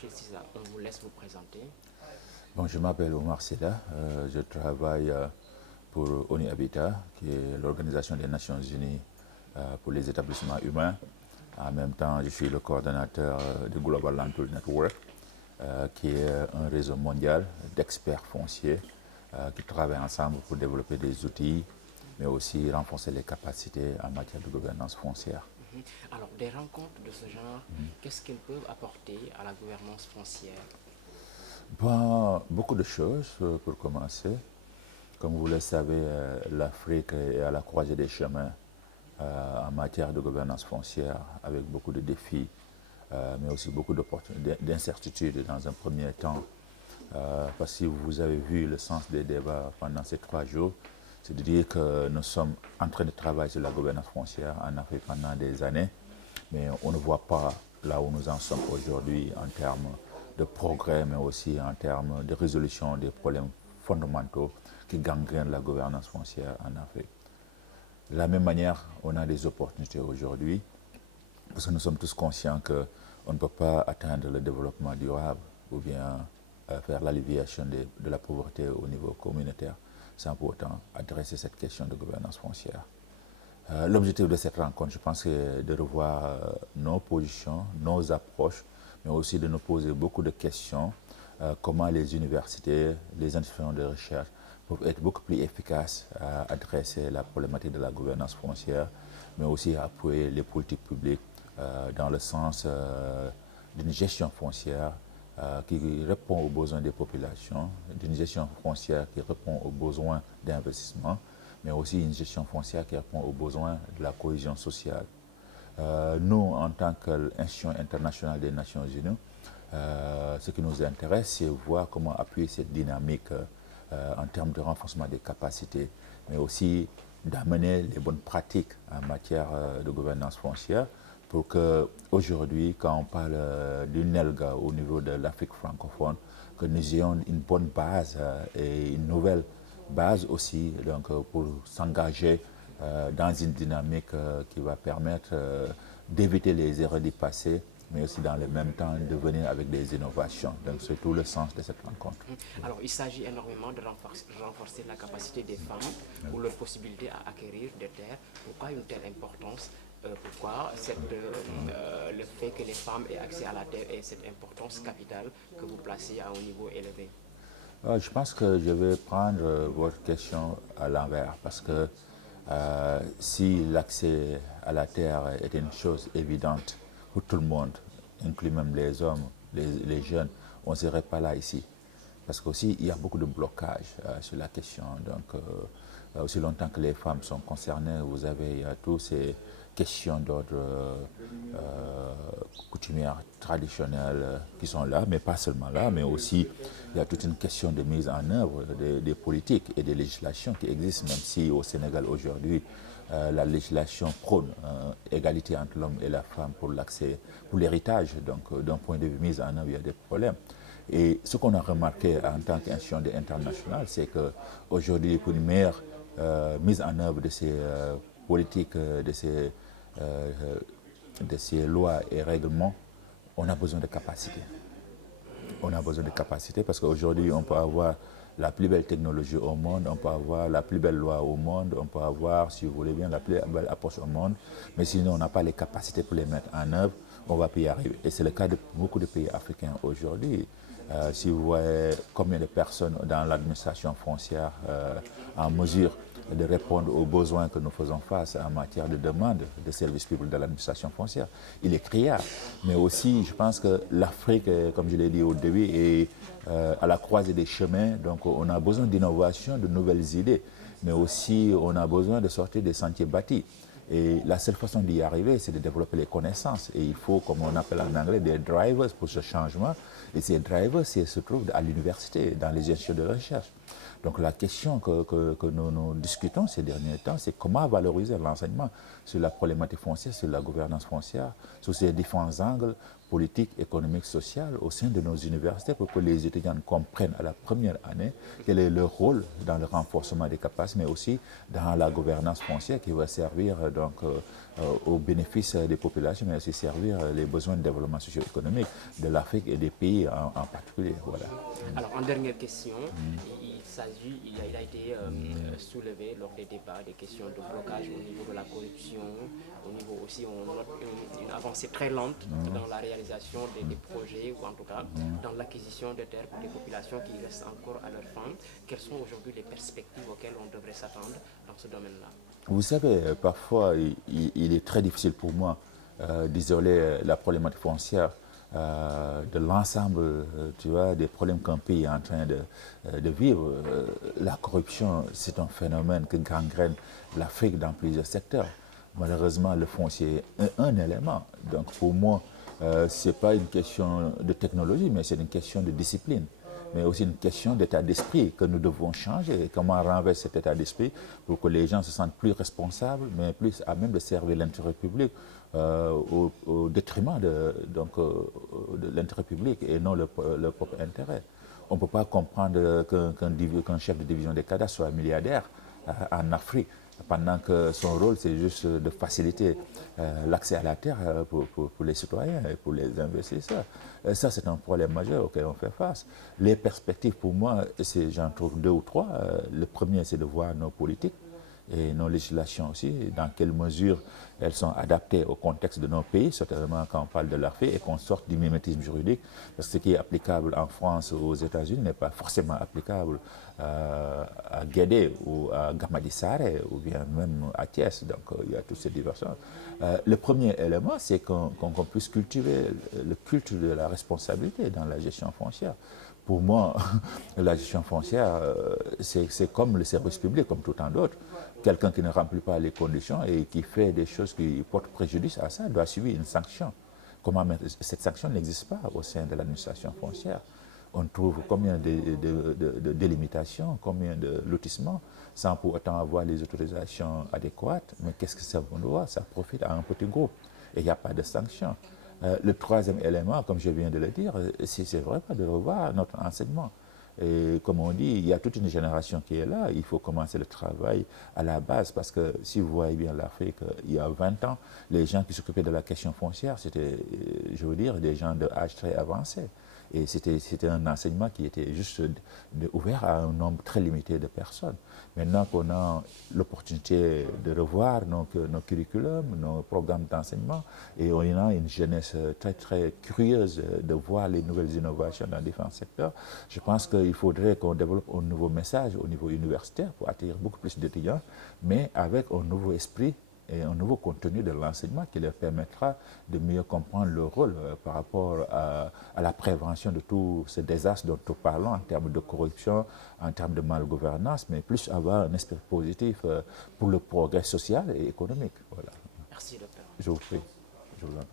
Boucher Sisa, on vous laisse vous présenter. Bon, je m'appelle Omar Seda, je travaille pour ONU Habitat, qui est l'Organisation des Nations Unies pour les établissements humains. En même temps, je suis le coordonnateur du Global Land Pool Network, qui est un réseau mondial d'experts fonciers qui travaillent ensemble pour développer des outils, mais aussi renforcer les capacités en matière de gouvernance foncière. Alors, des rencontres de ce genre, qu'est-ce qu'elles peuvent apporter à la gouvernance foncière? Bon, beaucoup de choses pour commencer. Comme vous le savez, l'Afrique est à la croisée des chemins en matière de gouvernance foncière, avec beaucoup de défis, mais aussi beaucoup d'incertitudes dans un premier temps. Parce que si vous avez vu le sens des débats pendant ces 3 jours, c'est de dire que nous sommes en train de travailler sur la gouvernance foncière en Afrique pendant des années, mais on ne voit pas là où nous en sommes aujourd'hui en termes de progrès, mais aussi en termes de résolution des problèmes fondamentaux qui gangrènent la gouvernance foncière en Afrique. De la même manière, on a des opportunités aujourd'hui, parce que nous sommes tous conscients qu'on ne peut pas atteindre le développement durable ou bien faire l'alléviation de la pauvreté au niveau communautaire sans pour autant adresser cette question de gouvernance foncière. L'objectif de cette rencontre, je pense, c'est de revoir nos positions, nos approches, mais aussi de nous poser beaucoup de questions. Comment les universités, les institutions de recherche peuvent être beaucoup plus efficaces à adresser la problématique de la gouvernance foncière, mais aussi à appuyer les politiques publiques dans le sens d'une gestion foncière qui répond aux besoins des populations, d'une gestion foncière qui répond aux besoins d'investissement, mais aussi une gestion foncière qui répond aux besoins de la cohésion sociale. Nous, en tant qu'institution internationale des Nations Unies, ce qui nous intéresse, c'est voir comment appuyer cette dynamique en termes de renforcement des capacités, mais aussi d'amener les bonnes pratiques en matière de gouvernance foncière pour qu'aujourd'hui, quand on parle d'une ELGA au niveau de l'Afrique francophone, que nous ayons une bonne base et une nouvelle base aussi donc, pour s'engager dans une dynamique qui va permettre d'éviter les erreurs du passé, mais aussi dans le même temps de venir avec des innovations. Donc c'est tout le sens de cette rencontre. Alors, il s'agit énormément de renforcer la capacité des femmes ou leur possibilité à acquérir des terres. Pourquoi une telle importance? Pourquoi le fait que les femmes aient accès à la terre et cette importance capitale que vous placez à un niveau élevé? Je pense que je vais prendre votre question à l'envers parce que si l'accès à la terre est une chose évidente pour tout le monde, inclus même les hommes, les jeunes, on ne serait pas là ici. Parce qu'aussi, il y a beaucoup de blocages sur la question. Donc, aussi longtemps que les femmes sont concernées, vous avez toutes ces questions d'ordre coutumière, traditionnelles qui sont là, mais pas seulement là, mais aussi il y a toute une question de mise en œuvre des politiques et des législations qui existent, même si au Sénégal aujourd'hui, la législation prône égalité entre l'homme et la femme pour l'accès, pour l'héritage. Donc, d'un point de vue mise en œuvre, il y a des problèmes. Et ce qu'on a remarqué en tant qu'institution internationale, c'est qu'aujourd'hui, pour une meilleure mise en œuvre de ces politiques, de ces lois et règlements, on a besoin de capacité. On a besoin de capacité parce qu'aujourd'hui, on peut avoir la plus belle technologie au monde, on peut avoir la plus belle loi au monde, on peut avoir, si vous voulez bien, la plus belle approche au monde, mais sinon on n'a pas les capacités pour les mettre en œuvre, on ne va pas y arriver. Et c'est le cas de beaucoup de pays africains aujourd'hui. Si vous voyez combien de personnes dans l'administration foncière en mesure de répondre aux besoins que nous faisons face en matière de demande de services publics de l'administration foncière, il est criard. Mais aussi, je pense que l'Afrique, comme je l'ai dit au début, est à la croisée des chemins. Donc, on a besoin d'innovation, de nouvelles idées, mais aussi on a besoin de sortir des sentiers battus. Et la seule façon d'y arriver, c'est de développer les connaissances. Et il faut, comme on appelle en anglais, des drivers pour ce changement. Et ces drivers se trouvent à l'université, dans les instituts de recherche. Donc la question que nous discutons ces derniers temps, c'est comment valoriser l'enseignement sur la problématique foncière, sur la gouvernance foncière, sous ces différents angles politiques, économiques, sociaux au sein de nos universités pour que les étudiants comprennent à la première année quel est leur rôle dans le renforcement des capacités, mais aussi dans la gouvernance foncière qui va servir donc au bénéfice des populations, mais aussi servir les besoins de développement socio-économique de l'Afrique et des pays en particulier. Voilà. Alors, en dernière question, il a été soulevé lors des débats des questions de blocage au niveau de la corruption, au niveau aussi, on note une avancée très lente dans la réalisation des projets, ou en tout cas dans l'acquisition de terres pour des populations qui restent encore à leur fin. Quelles sont aujourd'hui les perspectives auxquelles on devrait s'attendre dans ce domaine-là? Vous savez, parfois, il est très difficile pour moi d'isoler la problématique foncière de l'ensemble, tu vois, des problèmes qu'un pays est en train de vivre. La corruption, c'est un phénomène qui gangrène l'Afrique dans plusieurs secteurs. Malheureusement, le foncier est un élément. Donc pour moi, ce n'est pas une question de technologie, mais c'est une question de discipline, mais aussi une question d'état d'esprit que nous devons changer. Et comment renverser cet état d'esprit pour que les gens se sentent plus responsables, mais plus à même de servir l'intérêt public au détriment de l'intérêt public et non le propre intérêt. On ne peut pas comprendre qu'un chef de division des cadastres soit milliardaire en Afrique, pendant que son rôle, c'est juste de faciliter l'accès à la terre pour les citoyens et pour les investisseurs. Ça, c'est un problème majeur auquel on fait face. Les perspectives, pour moi, j'en trouve deux ou trois. Le premier, c'est de voir nos politiques et nos législations aussi, dans quelle mesure elles sont adaptées au contexte de nos pays, certainement quand on parle de l'Afrique, et qu'on sorte du mimétisme juridique, parce que ce qui est applicable en France ou aux États-Unis n'est pas forcément applicable à Guédé ou à Gamadi Saré, ou bien même à Thiès. Donc il y a toutes ces divergences. Le premier élément, c'est qu'on puisse cultiver le culte de la responsabilité dans la gestion foncière. Pour moi, la gestion foncière, c'est comme le service public, comme tout un d'autres. Quelqu'un qui ne remplit pas les conditions et qui fait des choses qui portent préjudice à ça doit subir une sanction. Cette sanction n'existe pas au sein de l'administration foncière. On trouve combien de délimitations, combien de lotissements, sans pour autant avoir les autorisations adéquates. Mais qu'est-ce que ça veut dire? Ça profite à un petit groupe et il n'y a pas de sanction. Le troisième élément, comme je viens de le dire, c'est vraiment de revoir notre enseignement. Et comme on dit, il y a toute une génération qui est là. Il faut commencer le travail à la base parce que si vous voyez bien l'Afrique, il y a 20 ans, les gens qui s'occupaient de la question foncière, c'était, je veux dire, des gens de âge très avancé. Et c'était un enseignement qui était juste ouvert à un nombre très limité de personnes. Maintenant qu'on a l'opportunité de revoir nos curriculums, nos programmes d'enseignement, et on a une jeunesse très, très curieuse de voir les nouvelles innovations dans différents secteurs, je pense qu'il faudrait qu'on développe un nouveau message au niveau universitaire pour attirer beaucoup plus d'étudiants, mais avec un nouveau esprit et un nouveau contenu de l'enseignement qui leur permettra de mieux comprendre leur rôle par rapport à la prévention de tous ces désastres dont nous parlons en termes de corruption, en termes de malgouvernance, mais plus avoir un esprit positif pour le progrès social et économique. Voilà. Merci, docteur. Je vous prie. Je vous en prie.